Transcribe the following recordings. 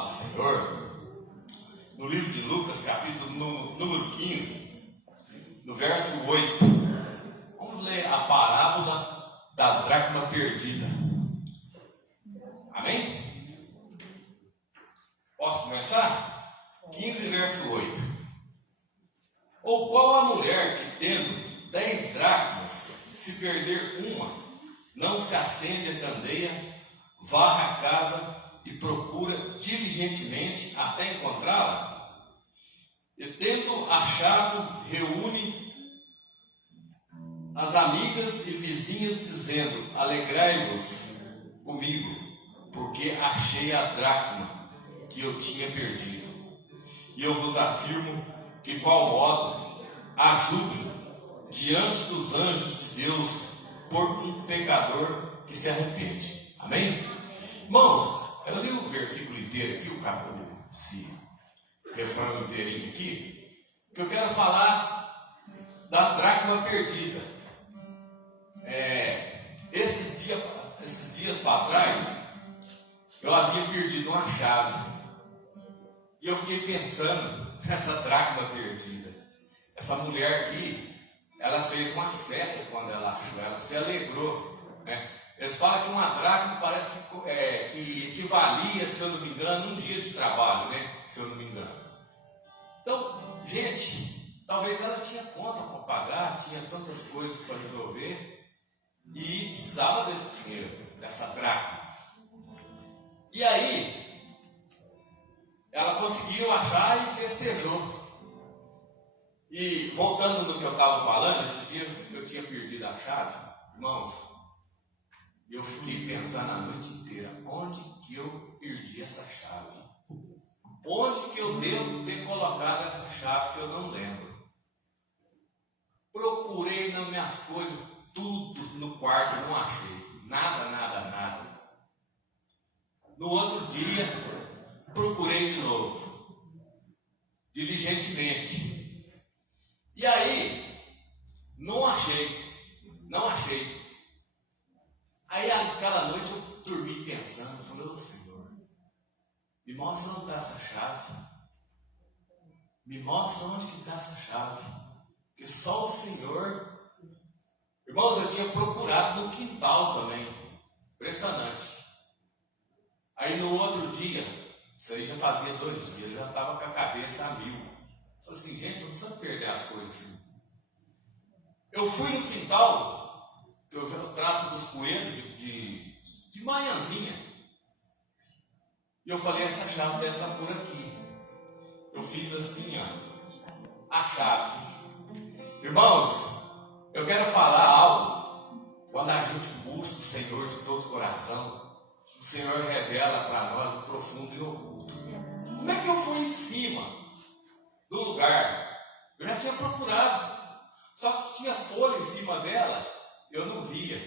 palavra do Senhor no livro de Lucas, capítulo número 15, no verso 8. Vamos ler a parábola da dracma perdida. Amém? Posso começar? 15, verso 8. Ou qual a mulher que, tendo 10 dracmas, se perder uma, não se acende a candeia, varre a casa e procura diligentemente até encontrá-la? E tendo achado, reúne as amigas e vizinhas, dizendo: alegrai-vos comigo, porque achei a dracma que eu tinha perdido. E eu vos afirmo que qual modo há júbilo diante dos anjos de Deus por um pecador que se arrepende. Amém? Irmãos, eu li o versículo inteiro aqui, o capítulo, esse refrão inteirinho aqui, que eu quero falar da dracma perdida. Esses dias para trás, eu havia perdido uma chave. E eu fiquei pensando nessa dracma perdida. Essa mulher aqui, ela fez uma festa quando ela achou, ela se alegrou, né? Eles falam que uma dracma parece que equivalia, se eu não me engano, um dia de trabalho, né? Se eu não me engano. Então, gente, talvez ela tinha conta para pagar, tinha tantas coisas para resolver e precisava desse dinheiro, dessa dracma. E aí, ela conseguiu achar e festejou. E voltando no que eu estava falando, esse dia eu tinha perdido a chave, irmãos, eu fiquei pensando a noite inteira: onde que eu perdi essa chave? Onde que eu devo ter colocado essa chave que eu não lembro? Procurei nas minhas coisas, tudo no quarto, não achei. Nada. No outro dia, procurei de novo, diligentemente. E aí, não achei. Aí aquela noite eu dormi pensando, falei: ô Senhor, me mostra onde está essa chave. Me mostra onde que está essa chave. Porque só o Senhor. Irmãos, eu tinha procurado no quintal também. Impressionante. Aí no outro dia, isso aí já fazia 2 dias, eu já estava com a cabeça a mil. Falei assim: gente, não precisa perder as coisas assim. Eu fui no quintal, que eu já trato dos coelhos de manhãzinha. E eu falei: essa chave deve estar por aqui. Eu fiz assim, ó, a chave. Irmãos, eu quero falar algo. Quando a gente busca o Senhor de todo o coração, o Senhor revela para nós o profundo e oculto. Como é que eu fui em cima do lugar? Eu já tinha procurado, só que tinha folha em cima dela, eu não via.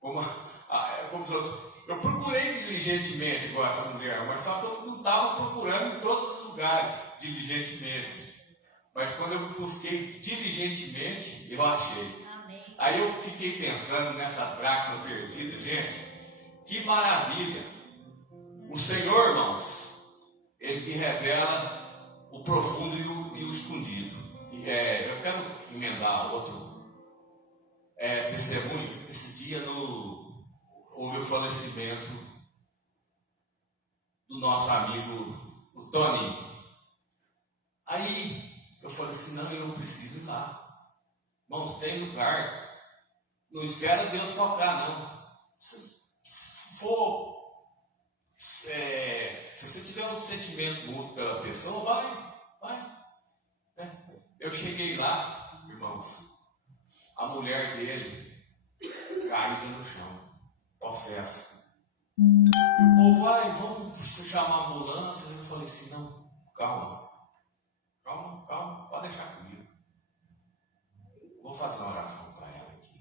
Como os outros. Eu procurei diligentemente com essa mulher, mas só que eu não estava procurando em todos os lugares diligentemente. Mas quando eu busquei diligentemente, eu achei. Amém. Aí eu fiquei pensando nessa dracma perdida, gente. Que maravilha! O Senhor, irmãos, Ele que revela o profundo e o escondido. Eu quero emendar outro testemunho. Esse dia houve o falecimento do nosso amigo, o Tony. Aí eu falei assim: não, eu preciso ir lá. Irmãos, tem lugar. Não espera Deus tocar, não. Se você tiver um sentimento mútuo pela pessoa, vai. Eu cheguei lá, irmãos, a mulher dele caída no chão, possessa. E o povo: vamos chamar a ambulância. Eu falei assim: não, calma, pode deixar comigo. Vou fazer uma oração para ela aqui.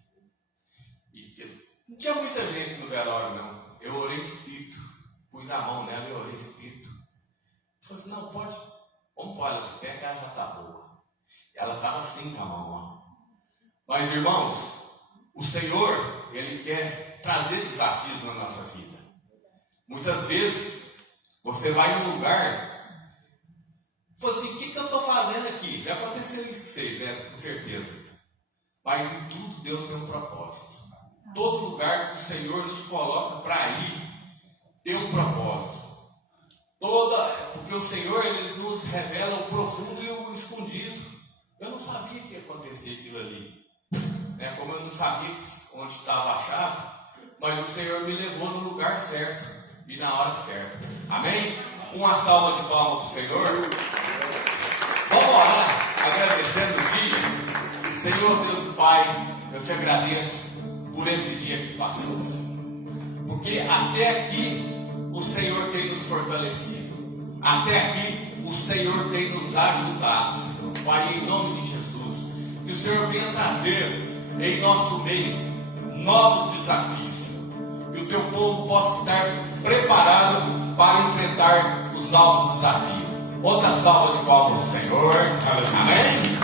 E não tinha muita gente no velório, não. Eu orei em espírito, pus a mão nela e orei em espírito. Eu falei assim: não, vamos pôr ela de pé, que ela já está boa. E ela estava assim com a mão, ó. Mas, irmãos, o Senhor, Ele quer trazer desafios na nossa vida. Muitas vezes, Você vai num lugar, fala assim, o que eu estou fazendo aqui? Já aconteceu isso com vocês, né? Com certeza. Mas em tudo Deus tem um propósito. Todo lugar que o Senhor nos coloca para ir, tem um propósito. Porque o Senhor, Ele nos revela o profundo e o escondido. Eu não sabia que ia acontecer aquilo ali. Como eu não sabia onde estava a chave, mas o Senhor me levou no lugar certo e na hora certa. Amém? Uma salva de palmas para o Senhor. Vamos orar, agradecendo o dia. Senhor Deus Pai, eu te agradeço por esse dia que passou, Senhor. Porque até aqui o Senhor tem nos fortalecido. Até aqui o Senhor tem nos ajudado, Senhor. Pai, em nome de Jesus, que o Senhor venha trazer em nosso meio novos desafios, Senhor. Que o teu povo possa estar preparado para enfrentar os novos desafios. Outra salva de palmas ao Senhor. Amém?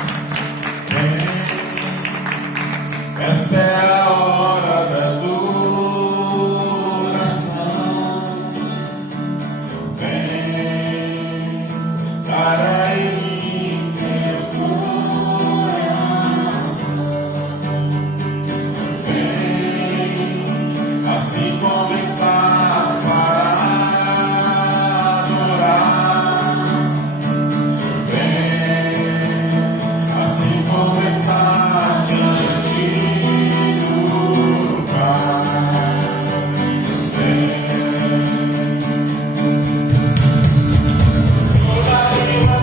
Esta é a hora da adoração. Vem para em teu coração. Vem assim como estás para adorar. Vem assim como estás diante do Pai. Vem. Toda língua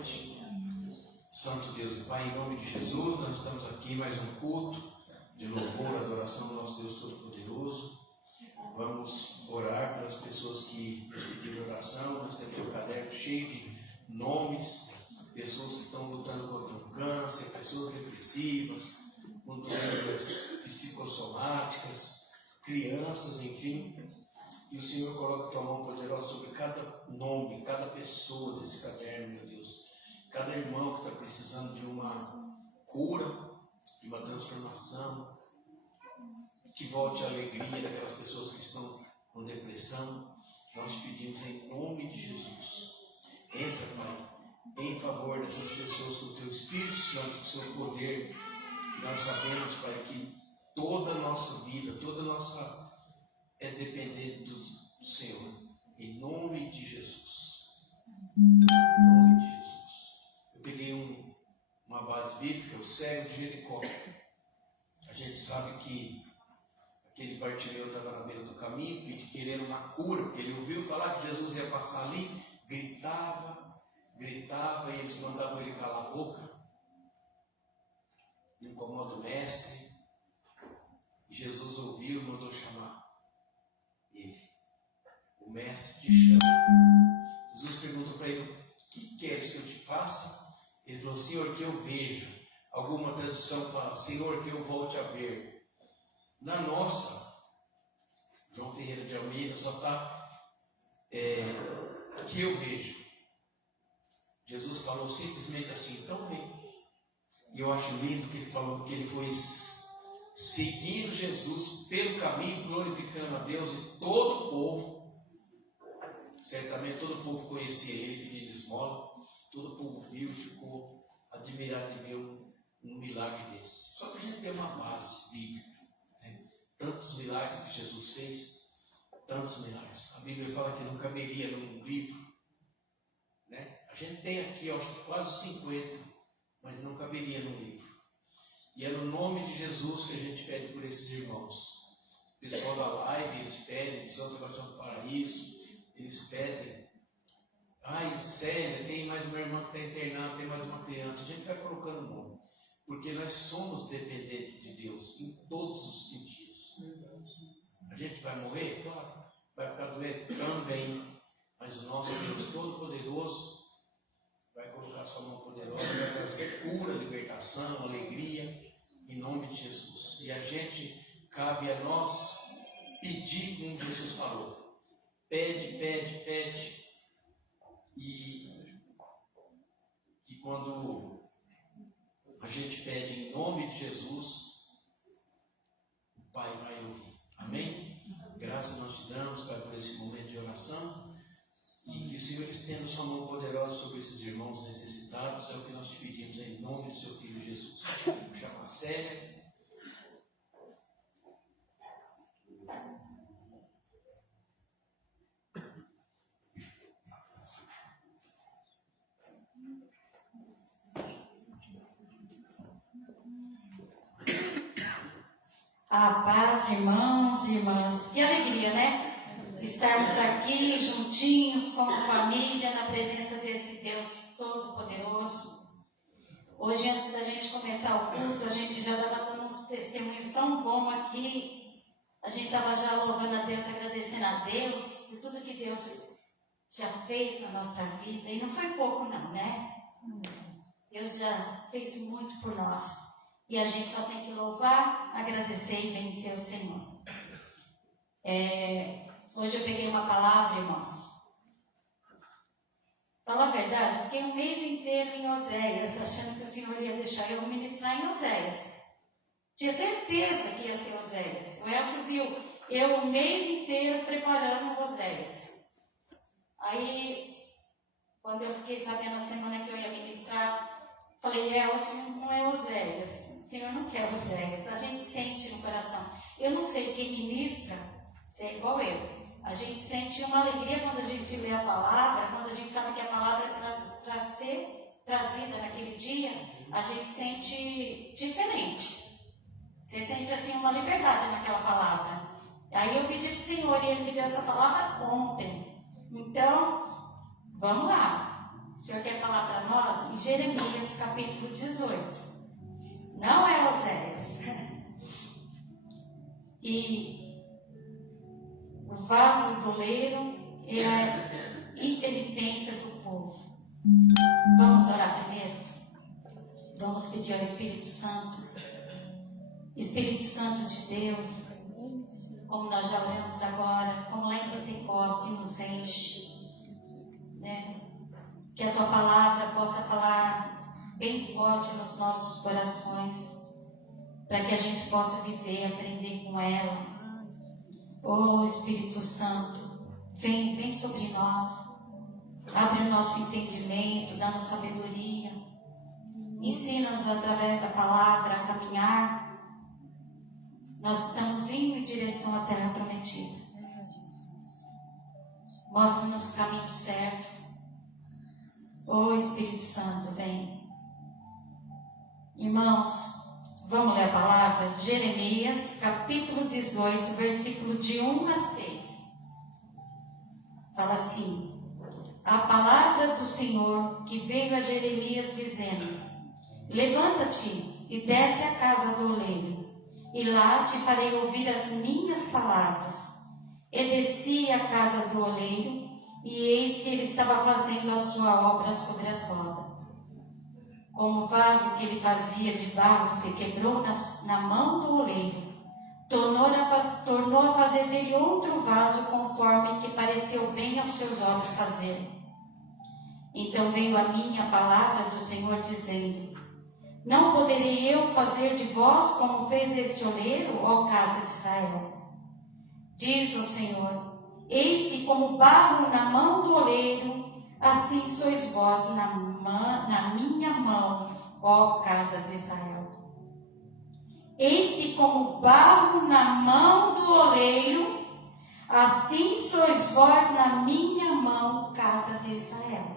noite. Santo Deus e Pai, em nome de Jesus, nós estamos aqui em mais um culto de louvor, adoração do nosso Deus Todo-Poderoso. Vamos orar pelas pessoas que nos pediram oração. Nós temos um caderno cheio de nomes, pessoas que estão lutando contra o câncer, pessoas depressivas, com doenças psicossomáticas, crianças, enfim. E o Senhor coloca a tua mão poderosa sobre cada nome, cada pessoa desse caderno, meu Deus. Cada irmão que está precisando de uma cura, de uma transformação, que volte a alegria daquelas pessoas que estão com depressão. Nós te pedimos em nome de Jesus. Entra, Pai, em favor dessas pessoas com o teu Espírito Santo, com o seu poder. Nós sabemos, Pai, que toda a nossa vida, toda a nossa é dependente do Senhor. Em nome de Jesus. Em nome de Jesus. Eu peguei uma base bíblica, o cego de Jericó. A gente sabe que aquele Bartimeu estava na beira do caminho, querendo uma cura, porque ele ouviu falar que Jesus ia passar ali, gritava, e eles mandavam ele calar a boca. Incomoda o mestre. E Jesus ouviu e mandou chamar ele. O mestre te chama. Jesus perguntou para ele: o que queres que eu te faça? Ele falou: Senhor, que eu veja. Alguma tradução fala: Senhor, que eu volte a ver. Na nossa, João Ferreira de Almeida só está que eu vejo. Jesus falou simplesmente assim: então vem. E eu acho lindo que ele falou que ele foi seguindo Jesus pelo caminho, glorificando a Deus, e todo o povo, certamente todo o povo conhecia ele, pedindo esmola, todo o povo viu e ficou admirado de ver um milagre desse. Só para a gente ter uma base bíblica, né? Tantos milagres que Jesus fez, tantos milagres. A Bíblia fala que não caberia num livro, né? A gente tem aqui, eu acho, quase 50, mas não caberia num livro. E é no nome de Jesus que a gente pede por esses irmãos. O pessoal da live, eles pedem, de Santa Salvação do Paraíso, eles pedem. Ai, Célia, tem mais uma irmã que está internada, tem mais uma criança. A gente vai colocando o nome, porque nós somos dependentes de Deus em todos os sentidos. A gente vai morrer? Claro. Vai ficar doente? Também. Mas o nosso Deus Todo-Poderoso vai colocar sua mão poderosa, vai trazer cura, libertação, alegria, em nome de Jesus. E a gente, cabe a nós pedir como Jesus falou. Pede, pede, pede. E que quando a gente pede em nome de Jesus, o Pai vai ouvir. Amém? Graças nós te damos, Pai, por esse momento de oração. E que o Senhor estenda sua mão poderosa sobre esses irmãos necessitados. É o que nós te pedimos em nome do seu Filho Jesus. Vou chamar a Célia. A paz, irmãos e irmãs. Que alegria, né? Estarmos aqui juntinhos como família na presença desse Deus Todo-Poderoso. Hoje, antes da gente começar o culto, a gente já estava dando uns testemunhos tão bons aqui. A gente estava já louvando a Deus, agradecendo a Deus por tudo que Deus já fez na nossa vida. E não foi pouco não, né? Deus já fez muito por nós. E a gente só tem que louvar, agradecer e bendizer o Senhor. Hoje eu peguei uma palavra, irmãos. Fala a verdade, eu fiquei um mês inteiro em Oséias, achando que o Senhor ia deixar eu ministrar em Oséias. Tinha certeza que ia ser Oséias. O Elcio viu eu um mês inteiro preparando Oséias. Aí, quando eu fiquei sabendo a semana que eu ia ministrar, falei: Elcio, não é Oséias. O Senhor não quer Oséias. A gente sente no coração. Eu não sei quem ministra, se é igual eu. A gente sente uma alegria quando a gente lê a palavra, quando a gente sabe que a palavra é para ser trazida naquele dia, a gente sente diferente. Você sente assim uma liberdade naquela palavra. Aí eu pedi para o Senhor e Ele me deu essa palavra ontem. Então, vamos lá. o Senhor quer falar para nós em Jeremias capítulo 18. Não é Oséias. E o vaso do oleiro é a impenitência do povo. Vamos orar primeiro? Vamos pedir ao Espírito Santo. Espírito Santo de Deus, como nós já oramos agora, como lá em Pentecostes nos enche, né? Que a Tua palavra possa falar bem forte nos nossos corações, para que a gente possa viver, aprender com ela. Oh Espírito Santo, vem sobre nós, abre o nosso entendimento, dá-nos sabedoria, ensina-nos através da palavra a caminhar. Nós estamos indo em direção à terra prometida. Mostra-nos o caminho certo. Oh Espírito Santo, vem. Irmãos, vamos ler a palavra? Jeremias, capítulo 18, versículo de 1 a 6. Fala assim: a palavra do Senhor que veio a Jeremias dizendo: levanta-te e desce à casa do oleiro, e lá te farei ouvir as minhas palavras. E desci à casa do oleiro, e eis que ele estava fazendo a sua obra sobre as rodas. Como o vaso que ele fazia de barro se quebrou na mão do oleiro, tornou a fazer dele outro vaso conforme que pareceu bem aos seus olhos fazer. Então veio a mim a palavra do Senhor dizendo: não poderei eu fazer de vós como fez este oleiro, ó casa de Israel? Diz o Senhor: eis que como barro na mão do oleiro, assim sois vós na minha mão, ó casa de Israel. Eis que como barro na mão do oleiro, assim sois vós na minha mão, casa de Israel.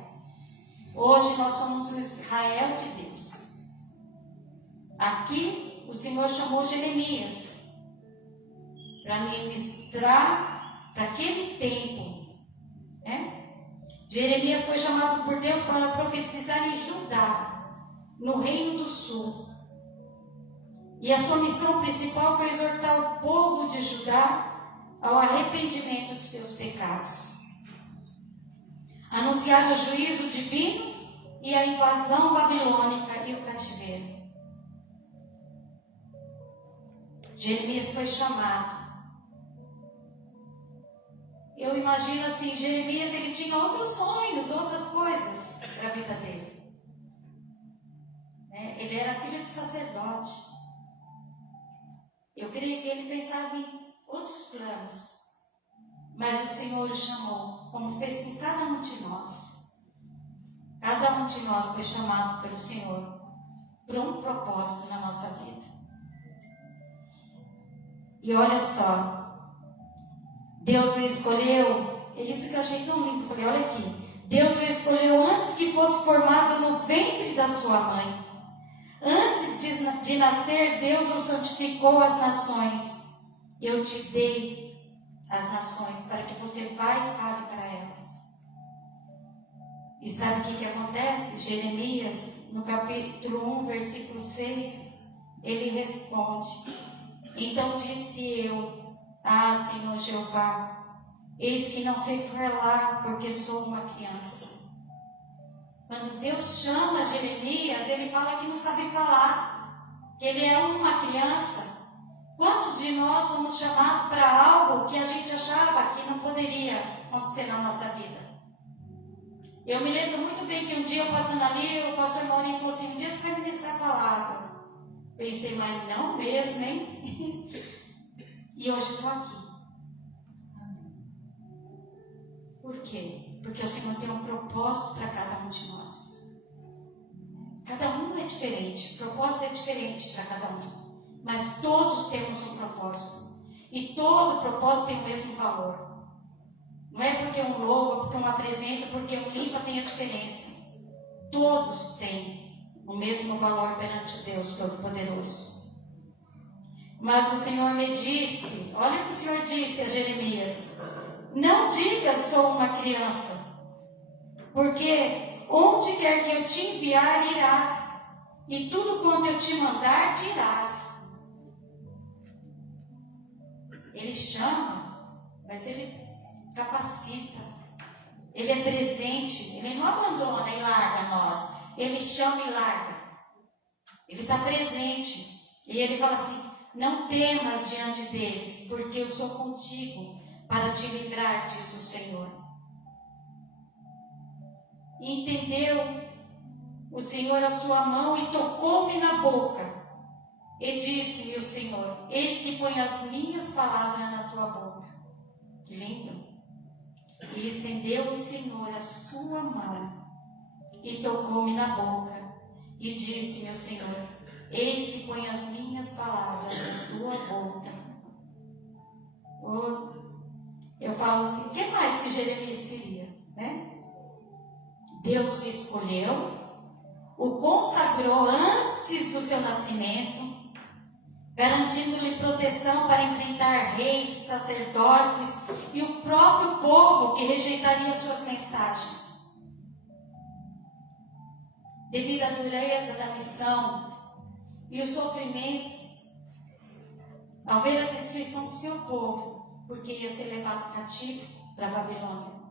Hoje nós somos o Israel de Deus. Aqui o Senhor chamou Jeremias para ministrar para aquele tempo, né? Jeremias foi chamado por Deus para profetizar em Judá, no Reino do Sul. E a sua missão principal foi exortar o povo de Judá ao arrependimento dos seus pecados, anunciar o juízo divino e a invasão babilônica e o cativeiro. Jeremias foi chamado. Eu imagino assim, Jeremias ele tinha outros sonhos, outras coisas para a vida dele. Ele era filho de sacerdote. Eu creio que ele pensava em outros planos. Mas o Senhor o chamou, como fez com cada um de nós. Cada um de nós foi chamado pelo Senhor para um propósito na nossa vida. E olha só, Deus o escolheu, isso que eu achei tão lindo, eu falei, olha aqui, Deus o escolheu antes que fosse formado no ventre da sua mãe. Antes de nascer, Deus o santificou às nações. Eu te dei as nações para que você vá e fale para elas. E sabe o que acontece? Jeremias, no capítulo 1, versículo 6, ele responde: então disse eu: ah, Senhor Jeová, eis que não sei falar, porque sou uma criança. Quando Deus chama Jeremias, ele fala que não sabe falar, que ele é uma criança. Quantos de nós fomos chamados para algo que a gente achava que não poderia acontecer na nossa vida? Eu me lembro muito bem que um dia eu passando ali, o pastor Maurinho falou assim: um dia você vai ministrar a palavra. Pensei, mas não mesmo, hein? E hoje eu estou aqui. Por quê? Porque o Senhor tem um propósito para cada um de nós. Cada um é diferente, o propósito é diferente para cada um. Mas todos temos um propósito. E todo propósito tem o mesmo valor. Não é porque um louva, porque um apresenta, porque um limpa tem a diferença. Todos têm o mesmo valor perante Deus Todo-Poderoso. Mas o Senhor me disse, olha o que o Senhor disse a Jeremias: não diga sou uma criança, porque onde quer que eu te enviar, irás, e tudo quanto eu te mandar, dirás. Ele chama, mas ele capacita. Ele é presente, ele não abandona e larga nós. Ele chama e larga. Ele está presente. E ele fala assim: não temas diante deles, porque eu sou contigo para te livrar, diz o Senhor. E entendeu o Senhor a sua mão e tocou-me na boca. E disse-me o Senhor: eis que põe as minhas palavras na tua boca. Que lindo! E estendeu o Senhor a sua mão e tocou-me na boca. E disse-me o Senhor: eis que põe as minhas palavras na tua boca. Eu falo assim: o que mais que Jeremias queria, né? Deus o escolheu, o consagrou antes do seu nascimento, garantindo-lhe proteção para enfrentar reis, sacerdotes e o próprio povo que rejeitaria suas mensagens. Devido à dureza da missão e o sofrimento, ao ver a destruição do seu povo, porque ia ser levado cativo para a Babilônia,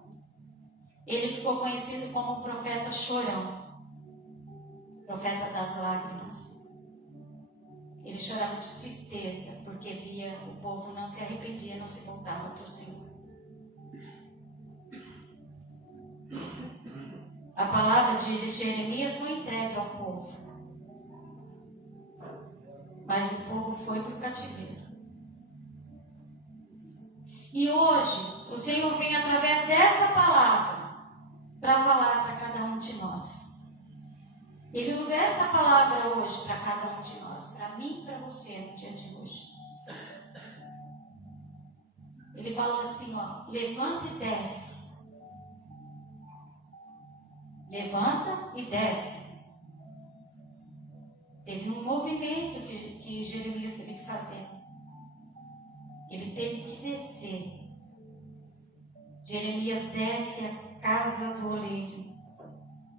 ele ficou conhecido como o profeta chorão, profeta das lágrimas. Ele chorava de tristeza, porque via o povo não se arrependia, não se voltava para o Senhor. A palavra de Jeremias foi entregue ao povo, mas o povo foi para o cativeiro. E hoje, o Senhor vem através dessa palavra para falar para cada um de nós. Ele usa essa palavra hoje para cada um de nós, para mim e para você no dia de hoje. Ele falou assim, ó: levanta e desce. Levanta e desce. Teve um movimento que Jeremias teve que fazer. Ele teve que descer. Jeremias desce a casa do oleiro.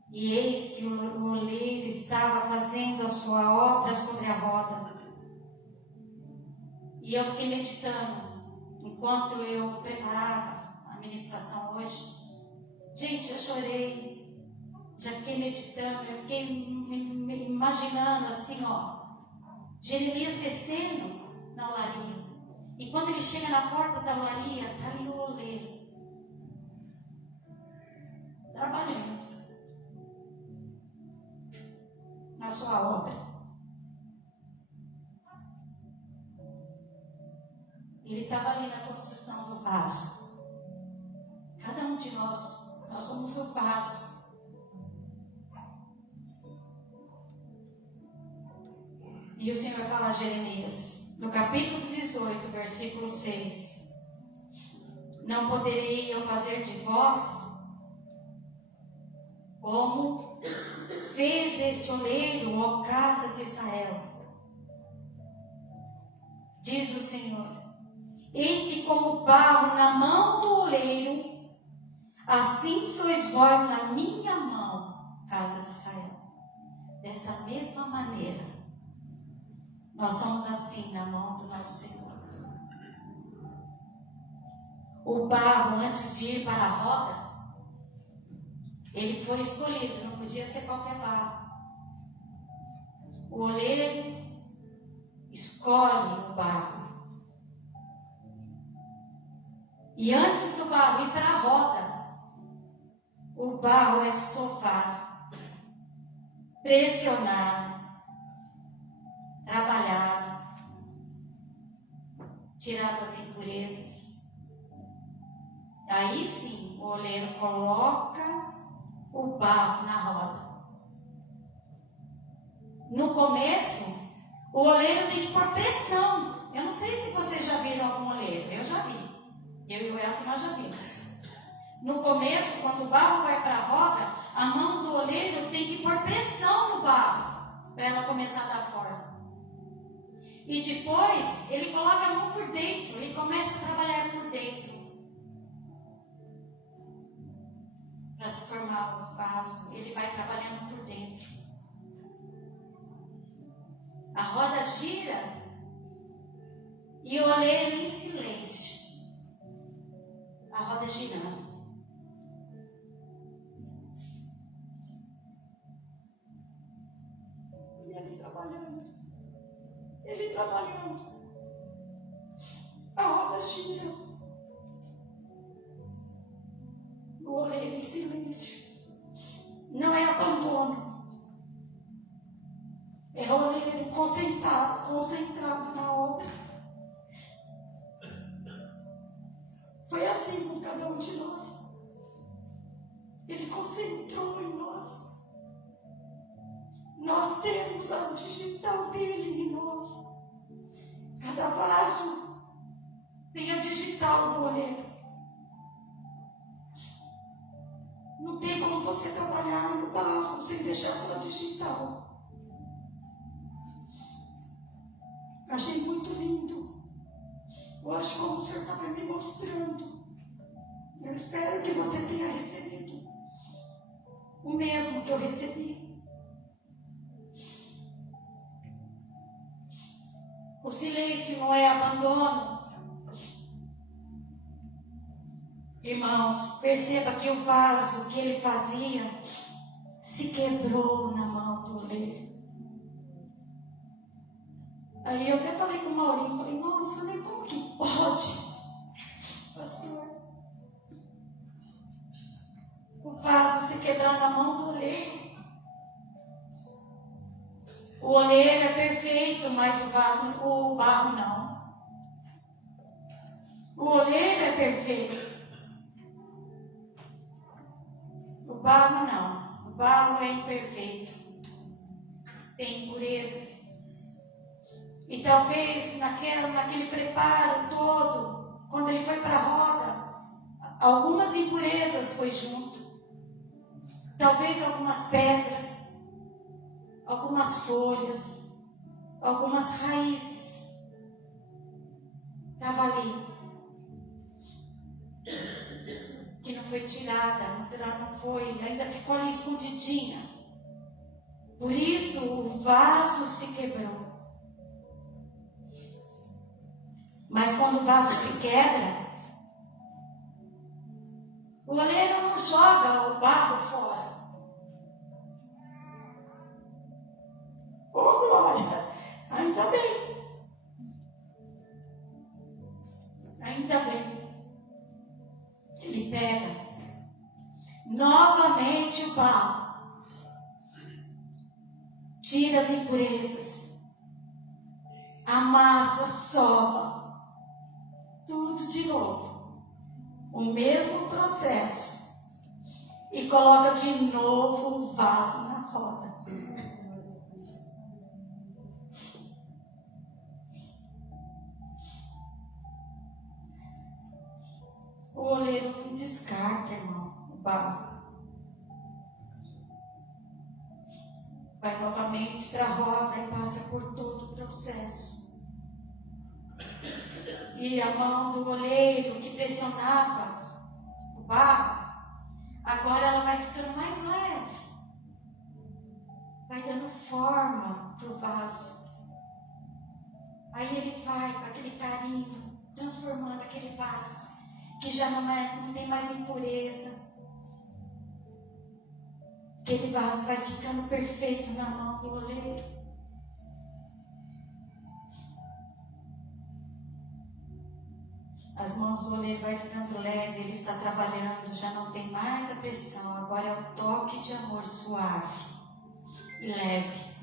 E eis que o oleiro estava fazendo a sua obra sobre a roda. E eu fiquei meditando, enquanto eu preparava a ministração hoje. Gente, eu chorei. Já fiquei meditando, eu fiquei me imaginando assim, ó. Jeremias descendo na olaria. E quando ele chega na porta da olaria, está ali o oleiro. Trabalhando na sua obra. Ele estava ali na construção do vaso. Cada um de nós somos o vaso. E o Senhor fala a Jeremias, no capítulo 18, versículo 6: não poderei eu fazer de vós como fez este oleiro, ó casa de Israel. Diz o Senhor: eis que como barro na mão do oleiro, assim sois vós na minha mão, casa de Israel. Dessa mesma maneira, nós somos assim na mão do nosso Senhor. O barro, antes de ir para a roda, ele foi escolhido, não podia ser qualquer barro. O oleiro escolhe o barro. E antes do barro ir para a roda, o barro é sovado, pressionado, trabalhado, tirado as impurezas. Aí sim, o oleiro coloca o barro na roda. No começo, o oleiro tem que pôr pressão. Eu não sei se vocês já viram algum oleiro. Eu já vi. Eu e o Elcio nós já vimos. No começo, quando o barro vai para a roda, a mão do oleiro tem que pôr pressão no barro para ela começar a dar forma. E depois, ele coloca a mão por dentro, ele começa a trabalhar por dentro, para se formar o vaso, ele vai trabalhando por dentro. A roda gira e o oleiro em silêncio. A roda girando. E ele trabalhando. Ele trabalhando. A roda gira. O oleiro em silêncio. Não é abandono. É o oleiro concentrado na obra. Foi assim com cada um de nós. Ele concentrou em nós. Nós temos a digital dele em nós. Cada vaso tem a digital do oleiro. Não tem como você trabalhar no barro sem deixar ela digital. Achei muito lindo. Hoje, como o Senhor estava me mostrando, eu espero que você tenha recebido o mesmo que eu recebi. O silêncio não é abandono. Irmãos, perceba que o vaso que ele fazia se quebrou na mão do oleiro. Aí eu até falei com o Maurinho, falei, nossa, nem como que pode, pastor? O vaso se quebrar na mão do oleiro. O oleiro é perfeito, mas o barro não. O oleiro é perfeito. O barro não. O barro é imperfeito. Tem impurezas. E talvez naquele preparo todo, quando ele foi para a roda, algumas impurezas foi junto. Talvez algumas pedras, algumas folhas, algumas raízes. Estava ali. Que não foi tirada, não foi, ainda ficou ali escondidinha. Por isso o vaso se quebrou. Mas quando o vaso se quebra, o oleiro não joga o barro fora. Oh, glória! Ainda bem. Ainda bem. Ele pega novamente o barro, tira as impurezas, amassa, sova, tudo de novo, o mesmo processo, e coloca de novo o vaso na roda. O oleiro não descarta, irmão, o barro. Vai novamente para a roda e passa por todo o processo. E a mão do oleiro que pressionava o barro, agora ela vai ficando mais leve. Vai dando forma para o vaso. Aí ele vai com aquele carinho, transformando aquele vaso, que já não tem mais impureza. Aquele vaso vai ficando perfeito na mão do oleiro. As mãos do oleiro vai ficando leve, ele está trabalhando, já não tem mais a pressão, agora é o toque de amor suave e leve.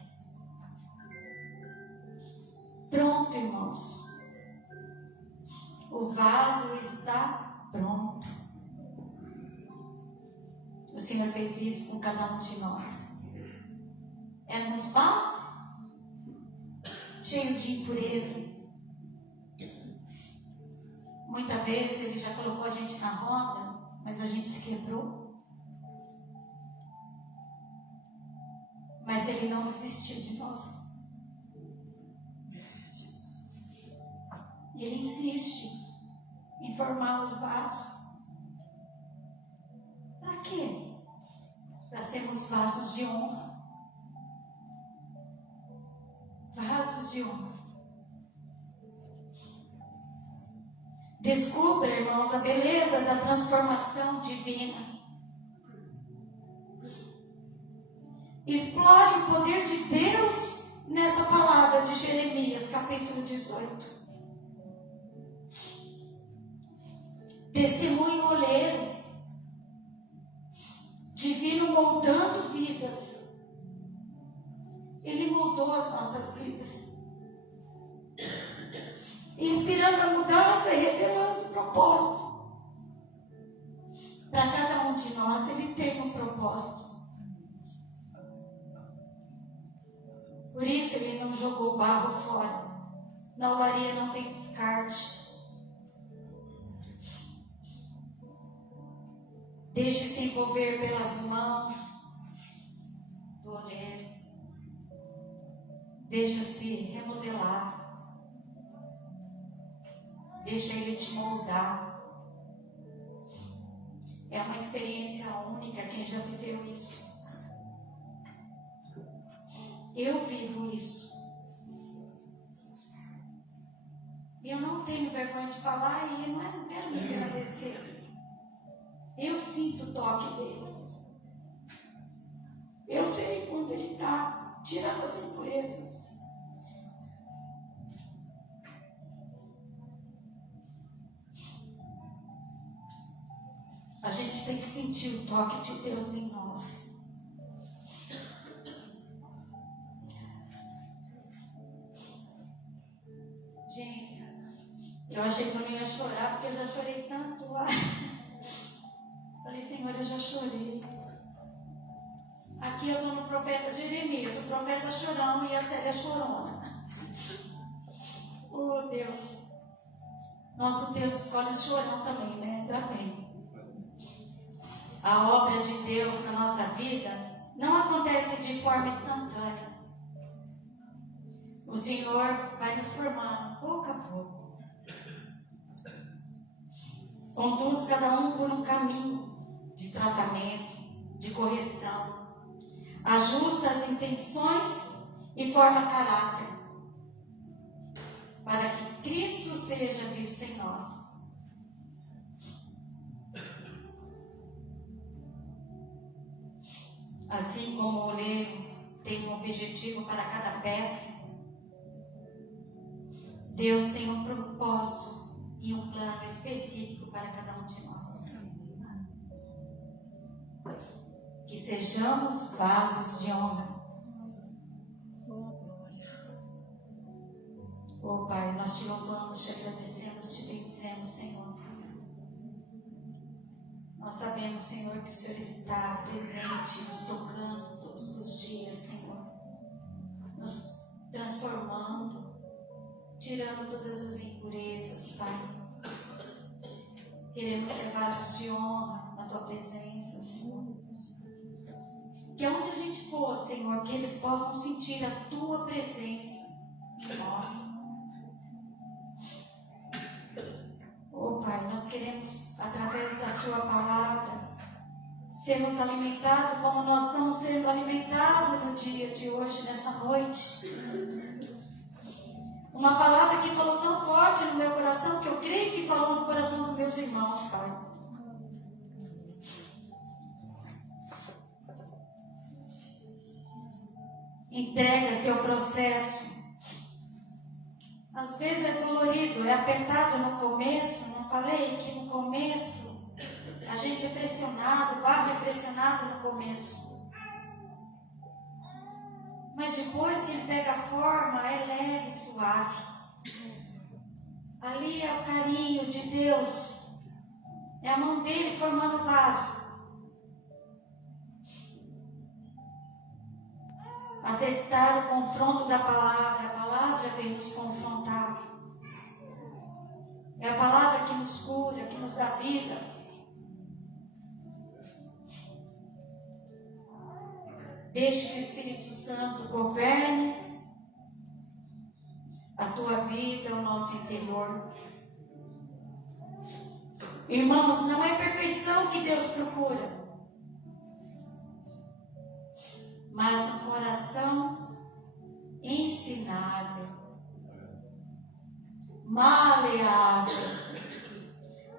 Pronto, irmãos. O vaso está pronto. O Senhor fez isso com cada um de nós. Éramos barro, cheios de impureza. Muitas vezes Ele já colocou a gente na roda, mas a gente se quebrou. Mas Ele não desistiu de nós. E Ele insiste em formar os vasos. Para quê? sermos vasos de honra. Vasos de honra. Descubra, irmãos, a beleza da transformação divina. Explore o poder de Deus nessa palavra de Jeremias, capítulo 18. Testemunho oleiro, divino moldando vidas. Ele moldou as nossas vidas, inspirando a mudança e revelando o propósito. Para cada um de nós, Ele tem um propósito. Por isso Ele não jogou barro fora. Na olaria não tem descarte. Deixe-se envolver pelas mãos do oleiro. Deixa-se remodelar. Deixa Ele te moldar. É uma experiência única, quem já viveu isso. Eu vivo isso. E eu não tenho vergonha de falar e não quero me agradecer. Eu sinto o toque dele. Eu sei quando ele está tirando as impurezas. A gente tem que sentir o toque de Deus em nós. Gente, eu achei que eu não ia chorar porque eu já chorei tanto lá. Falei, Senhor, eu já chorei. Aqui eu estou no profeta Jeremias, o profeta chorão e a Célia chorona. Oh, Deus. Nosso Deus escolhe chorão também, né? Também. A obra de Deus na nossa vida não acontece de forma instantânea. O Senhor vai nos formando pouco a pouco. Conduz cada um por um caminho de tratamento, de correção. Ajusta as intenções e forma caráter, para que Cristo seja visto em nós. Assim como o oleiro tem um objetivo para cada peça, Deus tem um propósito e um plano específico para cada um de nós. Que sejamos vasos de honra. Oh Pai, nós te louvamos, te agradecemos, te bendizemos, Senhor. Nós sabemos, Senhor, que o Senhor está presente, nos tocando todos os dias, Senhor. Nos transformando, tirando todas as impurezas, Pai. Queremos ser vasos de honra na Tua presença, Senhor. Que onde a gente for, Senhor, que eles possam sentir a Tua presença em nós. Oh Pai, nós queremos, através da Sua palavra, sermos alimentados como nós estamos sendo alimentados no dia de hoje, nessa noite. Uma palavra que falou tão forte no meu coração, que eu creio que falou no coração dos meus irmãos, Pai. Entrega seu processo. Às vezes é dolorido, é apertado no começo. Não falei que no começo a gente é pressionado, o barro é pressionado no começo. Mas depois que ele pega a forma, é leve e suave. Ali é o carinho de Deus. É a mão dele formando o vaso. Aceitar o confronto da palavra. A palavra vem nos confrontar. É a palavra que nos cura, que nos dá vida. Deixe que o Espírito Santo governe a tua vida, o nosso interior. Irmãos, não é perfeição que Deus procura. mas um coração ensinável, maleável.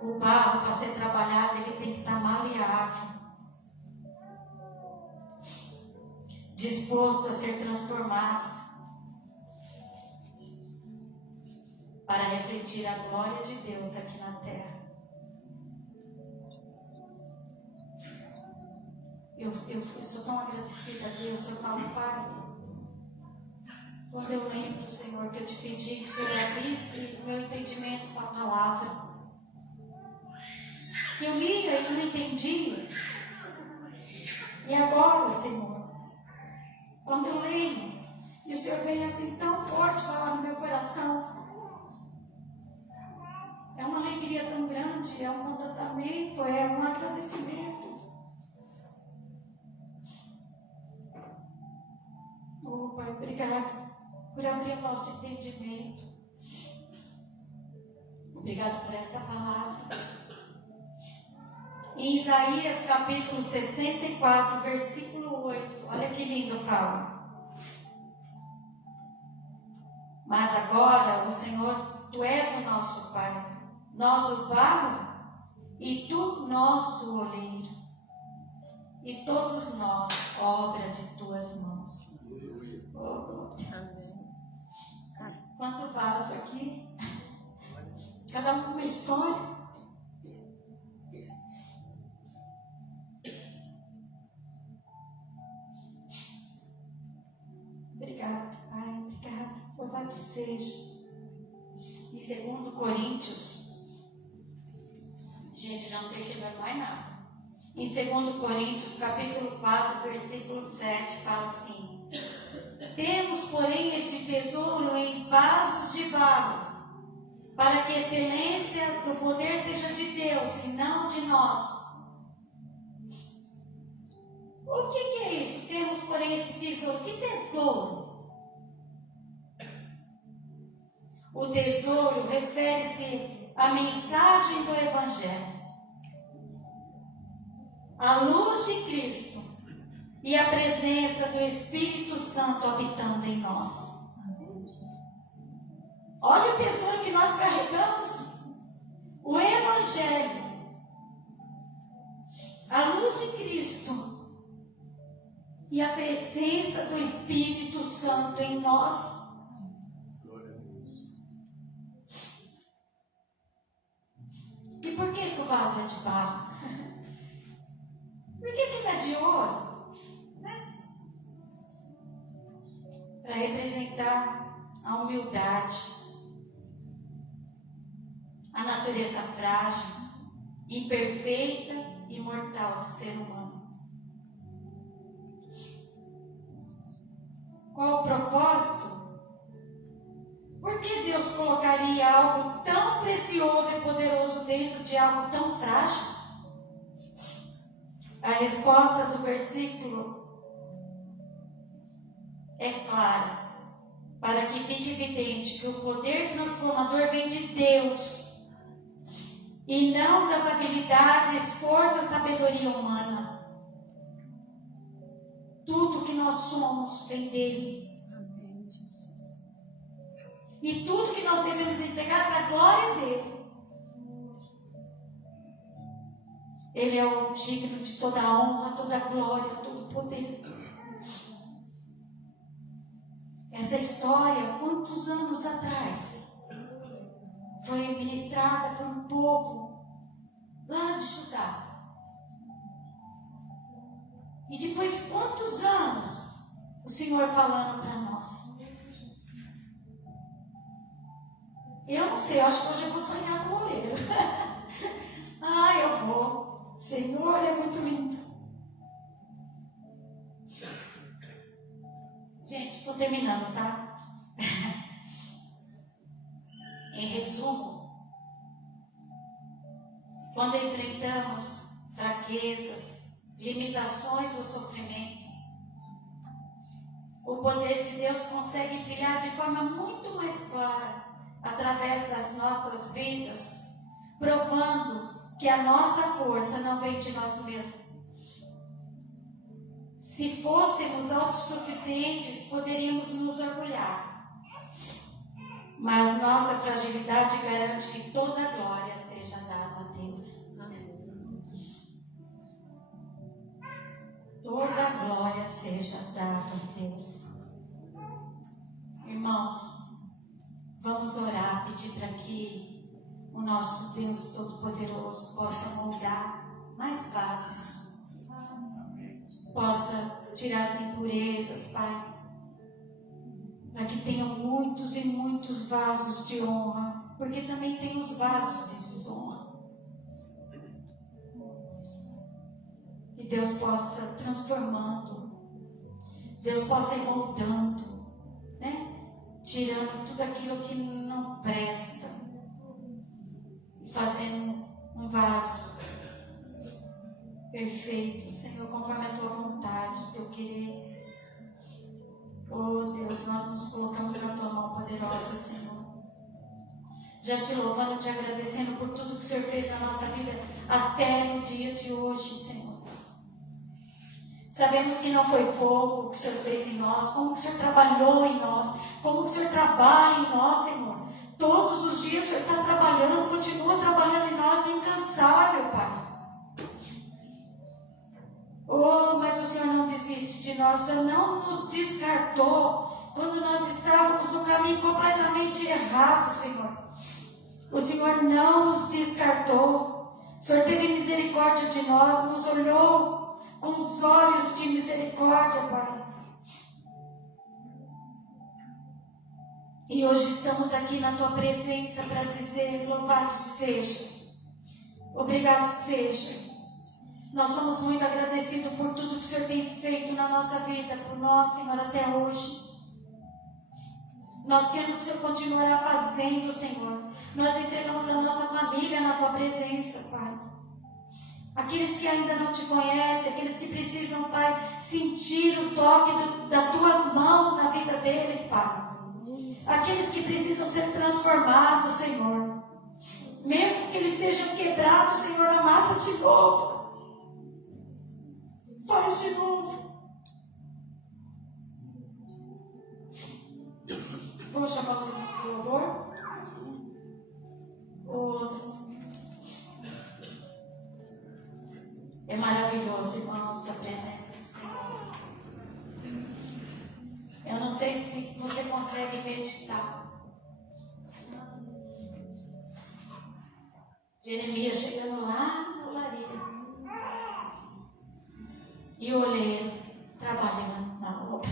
O barro, para ser trabalhado, ele tem que estar maleável, disposto a ser transformado para refletir a glória de Deus aqui na terra. Eu sou tão agradecida a Deus. Eu falo, Pai, quando eu lembro, Senhor, que eu te pedi que o Senhor abrisse o meu entendimento com a palavra, eu lia e não entendia. E agora, Senhor, quando eu leio e o Senhor vem assim tão forte falar no meu coração, é uma alegria tão grande, é um contentamento, é um agradecimento. Oh, Pai, obrigado por abrir o nosso entendimento. Obrigado por essa palavra. Em Isaías capítulo 64, versículo 8, olha que lindo fala. Mas agora, o Senhor, Tu és o nosso Pai, nós o barro e Tu nosso oleiro, e todos nós obra de Tuas mãos. Oh, quanto vaso aqui, cada um com uma história. Obrigado, Pai, obrigado. Louvado seja. Em 2 Coríntios, gente, já não tem chegado mais nada. Em 2 Coríntios, capítulo 4, versículo 7, fala assim: temos, porém, este tesouro em vasos de barro, para que a excelência do poder seja de Deus e não de nós. O que é isso? Temos, porém, esse tesouro. Que tesouro? O tesouro refere-se à mensagem do Evangelho, a luz de Cristo e a presença do Espírito Santo habitando em nós. Olha o tesouro que nós carregamos: o Evangelho, a luz de Cristo e a presença do Espírito Santo em nós. E por que o vaso é de barro? Por que não é de ouro? Para representar a humildade, a natureza frágil, imperfeita e mortal do ser humano. Qual o propósito? Por que Deus colocaria algo tão precioso e poderoso dentro de algo tão frágil? A resposta do versículo é clara, para que fique evidente que o poder transformador vem de Deus e não das habilidades, força, sabedoria humana. Tudo que nós somos vem dele. E tudo que nós devemos entregar para a glória dele. Ele é o digno de toda a honra, toda a glória, todo o poder. Essa história, quantos anos atrás, foi ministrada por um povo lá de Judá. E depois de quantos anos, o Senhor falando para nós. Eu não sei, eu acho que hoje eu vou sonhar com o oleiro. Eu vou. Senhor, é muito lindo. Gente, estou terminando, tá? Em resumo, quando enfrentamos fraquezas, limitações ou sofrimento, o poder de Deus consegue brilhar de forma muito mais clara através das nossas vidas, provando que a nossa força não vem de nós mesmos. Se fôssemos autossuficientes, poderíamos nos orgulhar. Mas nossa fragilidade garante que toda a glória seja dada a Deus. Toda a glória seja dada a Deus. Irmãos, vamos orar, pedir para que o nosso Deus Todo-Poderoso possa moldar mais vasos, possa tirar as impurezas, Pai, para que tenham muitos e muitos vasos de honra, porque também tem os vasos de desonra. Que Deus possa transformando, Deus possa ir moldando, né? Tirando tudo aquilo que não presta e fazendo um vaso perfeito, Senhor, conforme a tua vontade, teu querer. Oh Deus, nós nos colocamos na tua mão poderosa, Senhor. Já te louvando, te agradecendo por tudo que o Senhor fez na nossa vida até no dia de hoje, Senhor. Sabemos que não foi pouco o que o Senhor fez em nós, como que o Senhor trabalhou em nós, como que o Senhor trabalha em nós, Senhor. Todos os dias o Senhor está trabalhando, continua trabalhando em nós, incansável, Pai. Oh, mas o Senhor não desiste de nós, o Senhor não nos descartou quando nós estávamos no caminho completamente errado, Senhor. O Senhor não nos descartou, o Senhor teve misericórdia de nós, nos olhou com os olhos de misericórdia, Pai. E hoje estamos aqui na Tua presença para dizer: louvado seja, obrigado seja. Nós somos muito agradecidos por tudo que o Senhor tem feito na nossa vida, por nós, Senhor, até hoje. Nós queremos que o Senhor continuará fazendo, Senhor. Nós entregamos a nossa família na Tua presença, Pai. Aqueles que ainda não te conhecem, aqueles que precisam, Pai, sentir o toque das Tuas mãos na vida deles, Pai. Aqueles que precisam ser transformados, Senhor. Mesmo que eles sejam quebrados, Senhor, amassa de novo. Faz de novo. Vamos chamar o Senhor de louvor? É maravilhoso, irmãos, a presença do Senhor. Eu não sei se você consegue meditar. Jeremias chegando lá na olaria. E o oleiro trabalhando na obra.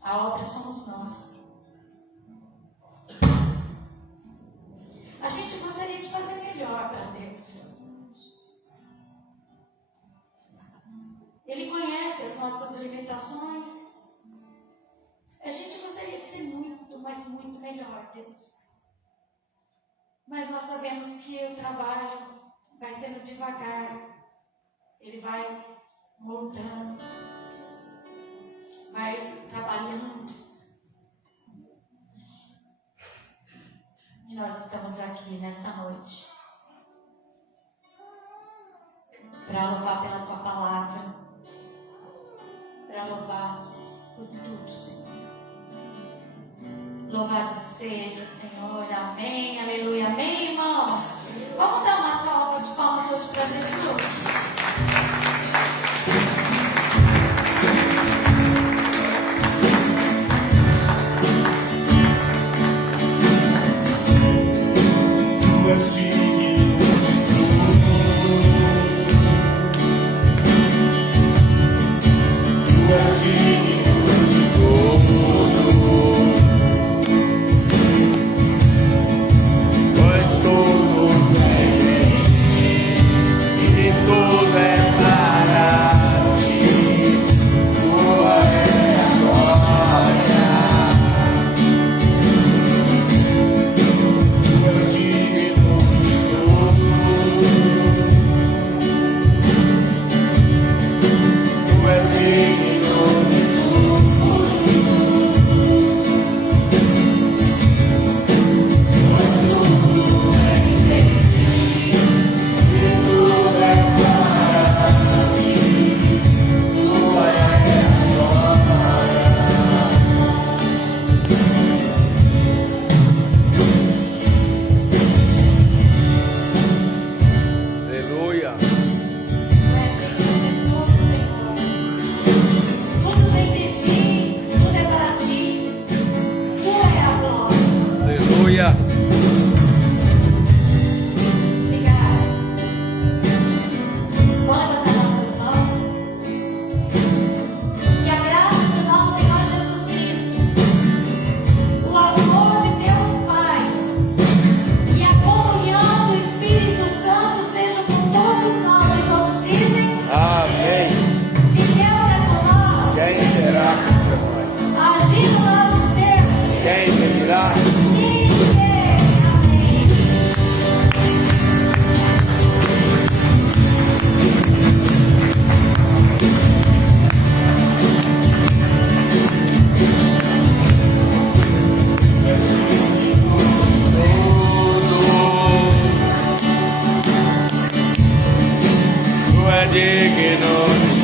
A obra somos nós. A gente gostaria de fazer melhor para Deus. Ele conhece as nossas limitações. A gente gostaria de ser muito, mas muito melhor, Deus. Mas nós sabemos que o trabalho vai sendo devagar. Ele vai moldando, vai trabalhando. E nós estamos aqui nessa noite para louvar pela Tua palavra, para louvar por tudo, Senhor. Louvado seja, Senhor. Amém, aleluia, amém, irmãos. Vamos dar uma salva de palmas hoje para Jesus. Toda Aleluia. Obrigada. Vamos levantar nossas mãos. Que a graça do nosso Senhor Jesus Cristo, o amor de Deus Pai e a comunhão do Espírito Santo sejam com todos nós. E todos dizem: Amém. se Deus é por nós, Quem será contra nós? agindo no nosso Deus, Quem impedirá? ninguém. Amém. Tu és digno de